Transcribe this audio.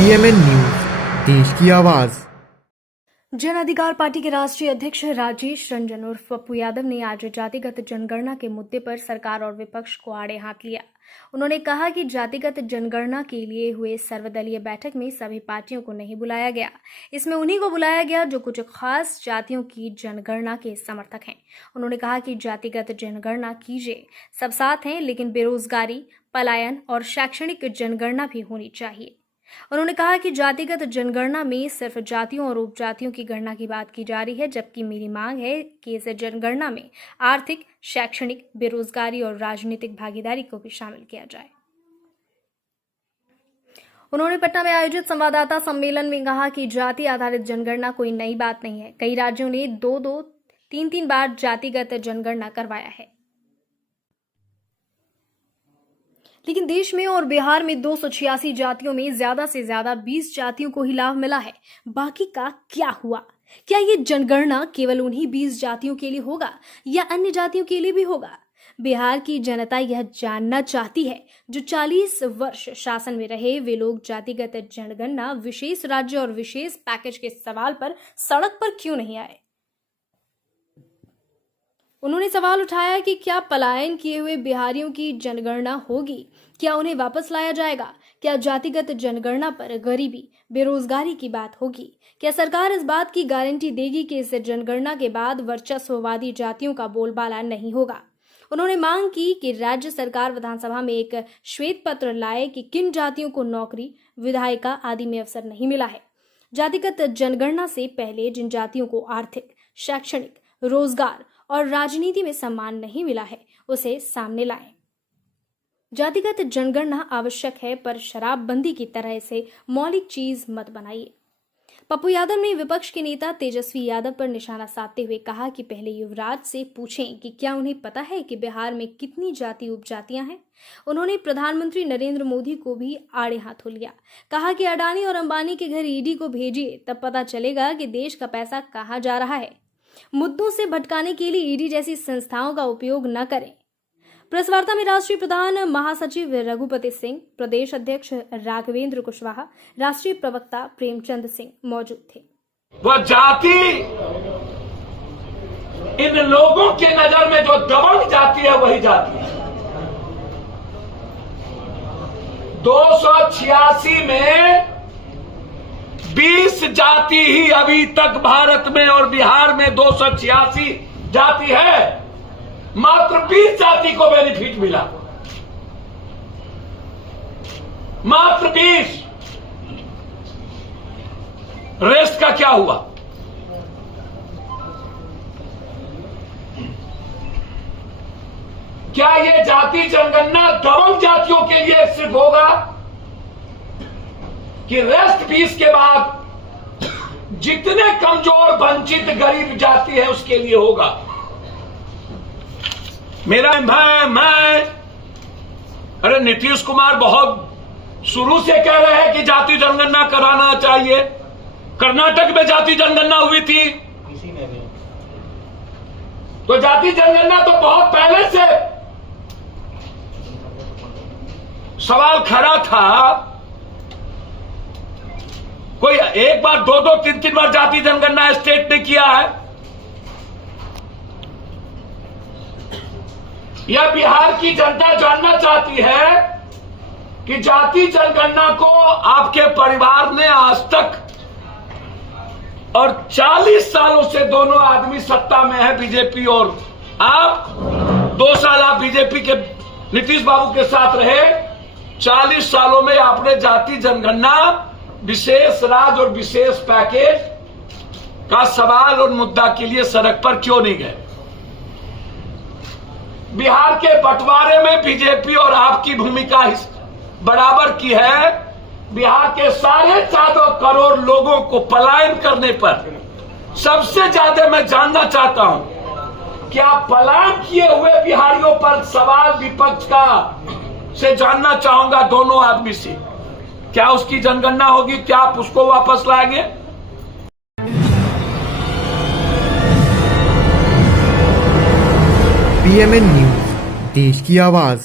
PMN news, देश की आवाज। जन अधिकार पार्टी के राष्ट्रीय अध्यक्ष राजेश रंजन उर्फ पप्पू यादव ने आज जातिगत जनगणना के मुद्दे पर सरकार और विपक्ष को आड़े हाथ लिया। उन्होंने कहा कि जातिगत जनगणना के लिए हुए सर्वदलीय बैठक में सभी पार्टियों को नहीं बुलाया गया। इसमें उन्हीं को बुलाया गया जो कुछ खास जातियों की जनगणना के समर्थक हैं। उन्होंने कहा कि जातिगत जनगणना कीजिए, सब साथ हैं, लेकिन बेरोजगारी, पलायन और शैक्षणिक जनगणना भी होनी चाहिए। उन्होंने कहा कि जातिगत जनगणना में सिर्फ जातियों और उपजातियों की गणना की बात की जा रही है, जबकि मेरी मांग है कि इस जनगणना में आर्थिक, शैक्षणिक, बेरोजगारी और राजनीतिक भागीदारी को भी शामिल किया जाए। उन्होंने पटना में आयोजित संवाददाता सम्मेलन में कहा कि जाति आधारित जनगणना कोई नई बात नहीं है। कई राज्यों ने 2-2, 3-3 बार जातिगत जनगणना करवाया है, लेकिन देश में और बिहार में 286 जातियों में ज्यादा से ज्यादा 20 जातियों को ही लाभ मिला है। बाकी का क्या हुआ? क्या ये जनगणना केवल उन्हीं 20 जातियों के लिए होगा या अन्य जातियों के लिए भी होगा? बिहार की जनता यह जानना चाहती है। जो 40 वर्ष शासन में रहे, वे लोग जातिगत जनगणना, विशेष राज्य और विशेष पैकेज के सवाल पर सड़क पर क्यों नहीं आए? उन्होंने सवाल उठाया कि क्या पलायन किए हुए बिहारियों की जनगणना होगी? क्या उन्हें वापस लाया जाएगा? क्या जातिगत जनगणना पर गरीबी, बेरोजगारी की बात होगी? क्या सरकार इस बात की गारंटी देगी कि इस जनगणना के बाद वर्चस्ववादी जातियों का बोलबाला नहीं होगा? उन्होंने मांग की कि राज्य सरकार विधानसभा में एक श्वेत पत्र लाए कि किन जातियों को नौकरी, विधायिका आदि में अवसर नहीं मिला है। जातिगत जनगणना से पहले जिन जातियों को आर्थिक, शैक्षणिक, रोजगार और राजनीति में सम्मान नहीं मिला है, उसे सामने लाएं। जातिगत जनगणना आवश्यक है, पर शराबबंदी की तरह इसे मौलिक चीज मत बनाइए। पप्पू यादव ने विपक्ष के नेता तेजस्वी यादव पर निशाना साधते हुए कहा कि पहले युवराज से पूछें कि क्या उन्हें पता है कि बिहार में कितनी जाति उपजातियां हैं। उन्होंने प्रधानमंत्री नरेंद्र मोदी को भी आड़े हाथों लिया। कहा कि अडानी और अंबानी के घर ईडी को भेजिए, तब पता चलेगा कि देश का पैसा कहां जा रहा है। मुद्दों से भटकाने के लिए ईडी जैसी संस्थाओं का उपयोग न करें। प्रेस वार्ता में राष्ट्रीय प्रधान महासचिव रघुपति सिंह, प्रदेश अध्यक्ष राघवेंद्र कुशवाहा, राष्ट्रीय प्रवक्ता प्रेमचंद सिंह मौजूद थे। वह जाति इन लोगों के नजर में जो दबंग जाति है, वही जाति है। 286 में 20 जाति ही अभी तक भारत में और बिहार में 286 जाति है। मात्र 20 जाति को बेनिफिट मिला, मात्र 20। रेस्ट का क्या हुआ? क्या ये जाति जनगणना दबंग जातियों के लिए सिर्फ होगा कि रेस्ट 20 के बाद जितने कमजोर, वंचित, गरीब जाति है उसके लिए होगा? मेरा मैं अरे नीतीश कुमार बहुत शुरू से कह रहे हैं कि जाति जनगणना कराना चाहिए। कर्नाटक में जाति जनगणना हुई थी, तो जाति जनगणना तो बहुत पहले से सवाल खड़ा था। कोई एक बार, 2-2, 3-3 बार जाति जनगणना स्टेट ने किया है। यह बिहार की जनता जानना चाहती है कि जाति जनगणना को आपके परिवार ने आज तक, और 40 सालों से दोनों आदमी सत्ता में है, बीजेपी और आप, 2 साल आप बीजेपी के नीतीश बाबू के साथ रहे। 40 सालों में आपने जाति जनगणना, विशेष राज्य और विशेष पैकेज का सवाल और मुद्दा के लिए सड़क पर क्यों नहीं गए? बिहार के बंटवारे में बीजेपी और आपकी भूमिका बराबर की है। बिहार के 4.5 करोड़ लोगों को पलायन करने पर सबसे ज्यादा मैं जानना चाहता हूं, क्या पलायन किए हुए बिहारियों पर सवाल विपक्ष का से जानना चाहूंगा दोनों आदमी से, क्या उसकी जनगणना होगी? क्या आप उसको वापस लाएंगे? PMN न्यूज, देश की आवाज।